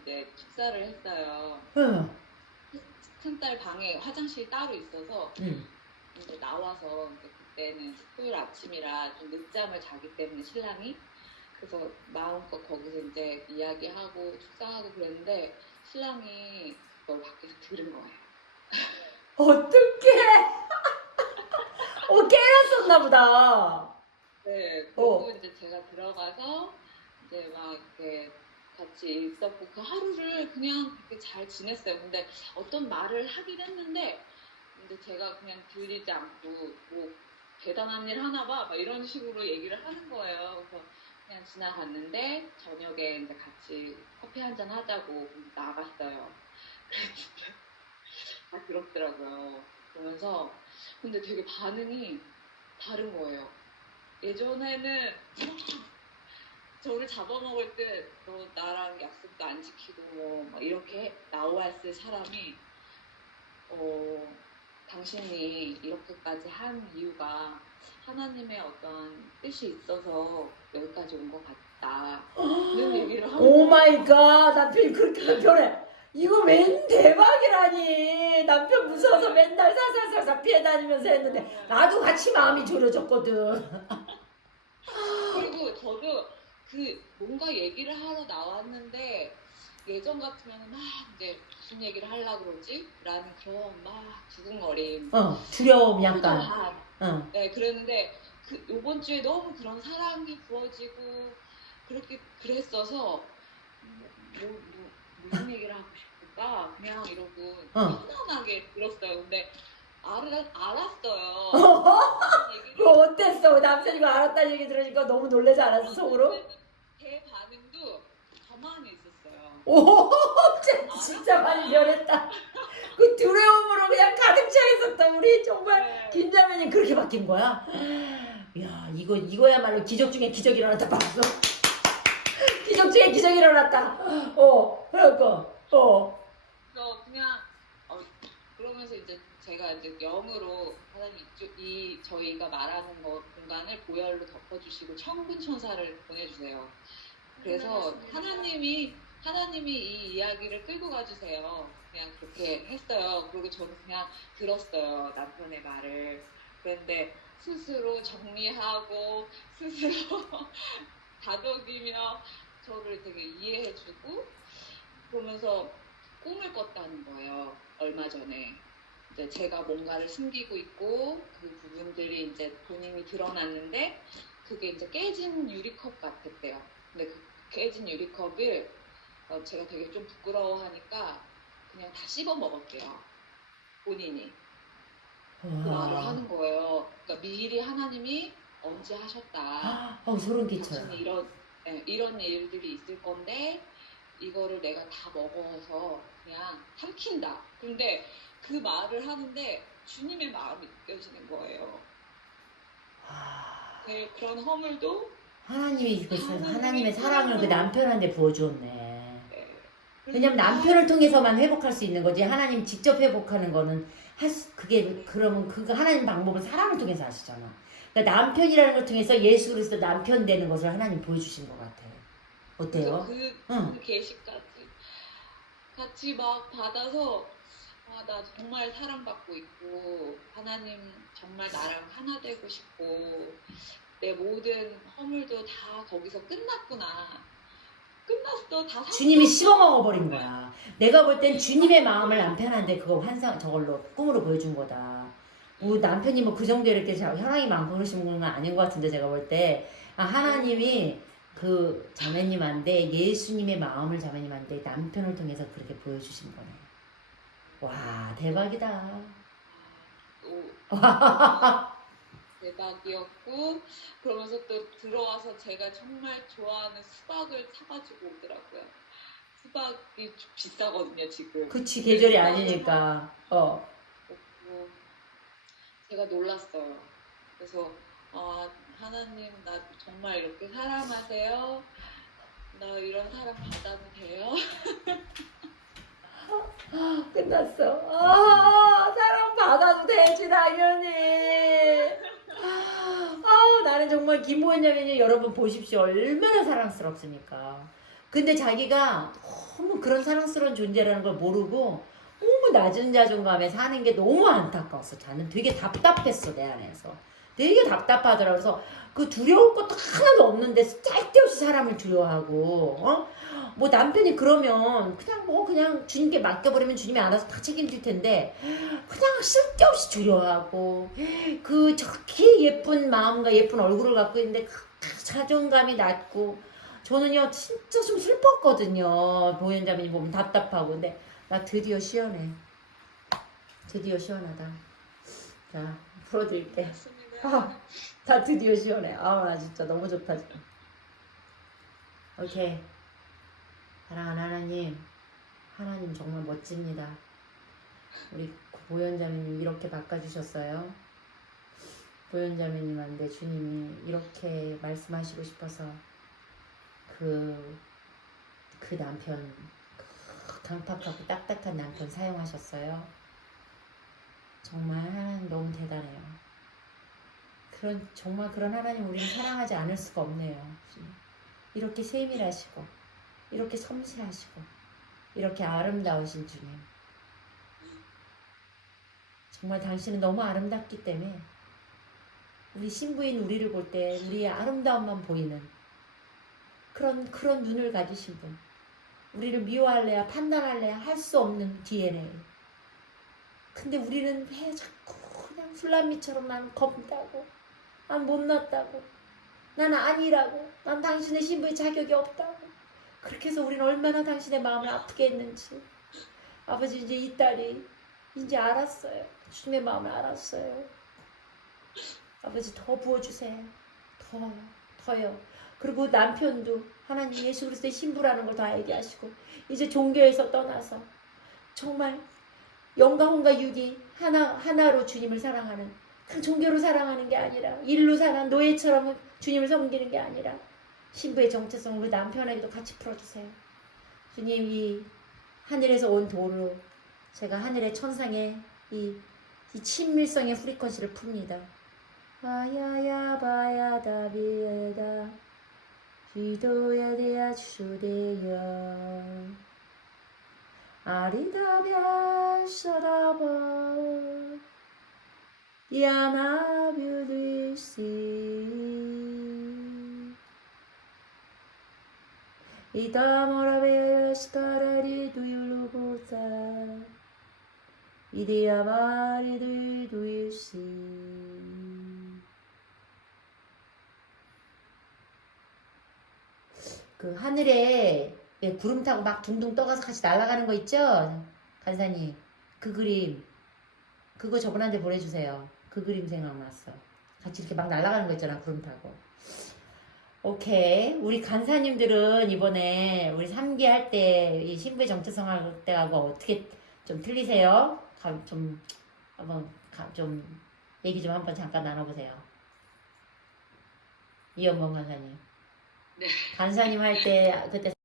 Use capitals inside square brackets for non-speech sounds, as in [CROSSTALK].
이제 식사를 했어요. 응. 큰딸 방에 화장실 따로 있어서 응. 이제 나와서 이제 그때는 토요일 아침이라 좀 늦잠을 자기 때문에 신랑이 그래서 마음껏 거기서 이제 이야기하고 축사하고 그랬는데 신랑이 그걸 밖에서 들은 거예요. 어떡해. [LAUGHS] 어, 깨었었나 보다. 네, 그리고 어. 이제 제가 들어가서 이제 막 이렇게 같이 있었고 그 하루를 그냥 그렇게 잘 지냈어요. 근데 어떤 말을 하긴 했는데 근데 제가 그냥 들리지 않고 뭐 대단한 일 하나 봐, 막 이런 식으로 얘기를 하는 거예요. 그래서 그냥 지나갔는데 저녁에 이제 같이 커피 한 잔 하자고 나갔어요. 그랬는데 다 그렇더라고요. 그러면서 근데 되게 반응이 다른 거예요. 예전에는 저를 잡아먹을 때 너 나랑 약속도 안 지키고 뭐, 막 이렇게 나왔을 사람이 어 당신이 이렇게까지 한 이유가 하나님의 어떤 뜻이 있어서 여기까지 온 것 같다 이런 [GASPS] 얘기를 하고 오 마이 갓. 남편이 그렇게 변해. 이거 웬 대박이라니. 남편 무서워서 맨날 살살살살 피해 다니면서 했는데 나도 같이 마음이 졸여졌거든. 그리고 저도 그 뭔가 얘기를 하러 나왔는데 예전 같으면 막 이제 무슨 얘기를 하려고 그러지? 라는 그런 막 두근거림 어, 두려움 약간. 초조함. 어. 네 그랬는데 그 요번 주에 너무 그런 사랑이 부어지고 그렇게 그랬어서 뭐, 뭐, 뭐 무슨 얘기를 하고 싶을까 그냥 이러고 어. 편안하게 들었어요 근데 알아, 알았어요 [LAUGHS] 그거 어땠어? 남편이 그 알았다는 얘기 들으니까 너무 놀라지 않았어, 속으로? 제 반응도 가만히 있었어요. 오, 진짜, [LAUGHS] 진짜 많이 변했다. 그 두려움으로 그냥 가득 차 있었다, 우리 정말. 네. 김자매님 그렇게 바뀐 거야? 야, 이거, 이거야말로 기적 중에 기적이 일어났다, 봤어? 기적 중에 기적이 일어났다. 어, 그러니까, 어. 그래서 그냥 어, 그러면서 이제 제가 이제 영으로 하나님 이쪽 이 저희가 말하는 거 공간을 보혈로 덮어주시고 천군 천사를 보내주세요. 그래서 하나님이 하나님이 이 이야기를 끌고 가주세요. 그냥 그렇게 했어요. 그리고 저는 그냥 들었어요 남편의 말을. 그런데 스스로 정리하고 스스로 [LAUGHS] 다독이며 저를 되게 이해해주고 그러면서 꿈을 꿨다는 거예요. 얼마 전에. 이제 제가 뭔가를 숨기고 있고 그 부분들이 이제 본인이 드러났는데 그게 이제 깨진 유리컵 같았대요. 근데 그 깨진 유리컵을 어, 제가 되게 좀 부끄러워하니까 그냥 다 씹어 먹었대요. 본인이. 그 말을 와. 하는 거예요. 그러니까 미리 하나님이 언제 하셨다. 어, 소름 끼쳐요. 이런 예, 이런 일들이 있을 건데 이거를 내가 다 먹어서 그냥 삼킨다. 근데 그 말을 하는데 주님의 마음이 느껴지는 거예요. 와. 네, 그런 허물도 하나님이 그 하나님의 하나님의 사랑을 그 남편한테 부어주었네. 네. 왜냐면 남편을 통해서만 회복할 수 있는 거지 하나님 직접 회복하는 거는 할 수, 그게 그러면 그거 하나님 방법은 사랑을 통해서 하시잖아. 그러니까 남편이라는 걸 통해서 예수 그리스도 남편 되는 것을 하나님 보여주신 것 같아요. 어때요? 그, 응. 그 계시까지 같이 막 받아서 아, 나 정말 사랑받고 있고 하나님 정말 나랑 하나 되고 싶고 내 모든 허물도 다 거기서 끝났구나. 주님이 삭혔어. 씹어 먹어 버린 거야. 내가 볼 땐 주님의 마음을 남편한테 그거 환상 저걸로 꿈으로 보여준 거다. 뭐 남편이 뭐 그 정도 이렇게 자- 혈압이 많고 그러시는 건 아닌 것 같은데 제가 볼 때 아, 하나님이 그 자매님한테 예수님의 마음을 자매님한테 남편을 통해서 그렇게 보여주신 거네. 와 대박이다. 또 [LAUGHS] 대박이었고 그러면서 또 들어와서 제가 정말 좋아하는 수박을 사가지고 오더라고요. 수박이 좀 비싸거든요 지금. 그치 계절이 아니니까. 어. 그리고 제가 놀랐어요. 그래서 아 하나님 나 정말 이렇게 사랑하세요. 나 이런 사랑 받아도 돼요? [LAUGHS] 끝났어. 아, 사랑 받아도 되지, 당연히. 정말 김보현 자매님 여러분 보십시오. 얼마나 사랑스럽습니까? 근데 자기가 너무 그런 사랑스러운 존재라는 걸 모르고 너무 낮은 자존감에 사는 게 너무 안타까웠어. 저는 되게 답답했어 내 안에서. 되게 답답하더라. 그래서 그 두려울 것도 하나도 없는데 쓸데없이 사람을 두려워하고 어? 뭐 남편이 그러면 그냥 뭐 그냥 주님께 맡겨버리면 주님이 알아서 다 책임질 텐데 그냥 쓸데없이 두려워하고 그 저렇게 예쁜 마음과 예쁜 얼굴을 갖고 있는데 그 자존감이 낮고 저는요 진짜 좀 슬펐거든요 보현자매님 보면 답답하고 근데 나 드디어 시원해 드디어 시원하다 자 풀어드릴게. 아, 다 드디어 시원해. 아, 나 진짜 너무 좋다, 지금. 오케이. 사랑하는 하나님, 하나님 정말 멋집니다. 우리 보현자매님 이렇게 바꿔주셨어요. 보현자매님한테 주님이 이렇게 말씀하시고 싶어서 그, 그 남편, 그 강팍하고 딱딱한 남편 사용하셨어요. 정말 하나님 너무 대단해요. 그런 정말 그런 하나님 우리는 사랑하지 않을 수가 없네요. 이렇게 세밀하시고 이렇게 섬세하시고 이렇게 아름다우신 주님. 정말 당신은 너무 아름답기 때문에 우리 신부인 우리를 볼 때 우리의 아름다움만 보이는 그런 그런 눈을 가지신 분. 우리를 미워할래야 판단할래야 할 수 없는 DNA. 근데 우리는 왜 자꾸 그냥 술람미처럼 난 겁다고 난 못났다고 난 아니라고 난 당신의 신부의 자격이 없다고 그렇게 해서 우리는 얼마나 당신의 마음을 아프게 했는지. 아버지 이제 이 딸이 이제 알았어요. 주님의 마음을 알았어요. 아버지 더 부어주세요. 더 더요. 그리고 남편도 하나님 예수 그리스도의 신부라는 걸다 알게 하시고 이제 종교에서 떠나서 정말 영광과 육이 하나 하나로 주님을 사랑하는 그 종교로 사랑하는 게 아니라 일로 사랑 노예처럼 주님을 섬기는 게 아니라 신부의 정체성을 우리 남편에게도 같이 풀어주세요. 주님 이 하늘에서 온 도로 제가 하늘의 천상에 이, 이 친밀성의 프리퀀시를 풉니다. 아야야 바야다 비에다 기도야 대야 주대야 아리다비아 샤라바 야나뷰리시 이다모라베 스카라리 두율루고사. 이디야마리들 두일시. 그 하늘에 왜 구름 타고 막 둥둥 떠가서 같이 날아가는 거 있죠? 간사님 그 그림. 그거 저분한테 보내주세요. 그 그림 생각났어. 같이 이렇게 막 날아가는 거 있잖아 구름 타고 오케이 우리 간사님들은 이번에 우리 3기 할 때 이 신부의 정체성 할 때하고 어떻게 좀 틀리세요? 가- 좀 한번 가- 좀 얘기 좀 한번 잠깐 나눠보세요 이연봉 간사님 네. 간사님 할 때 그때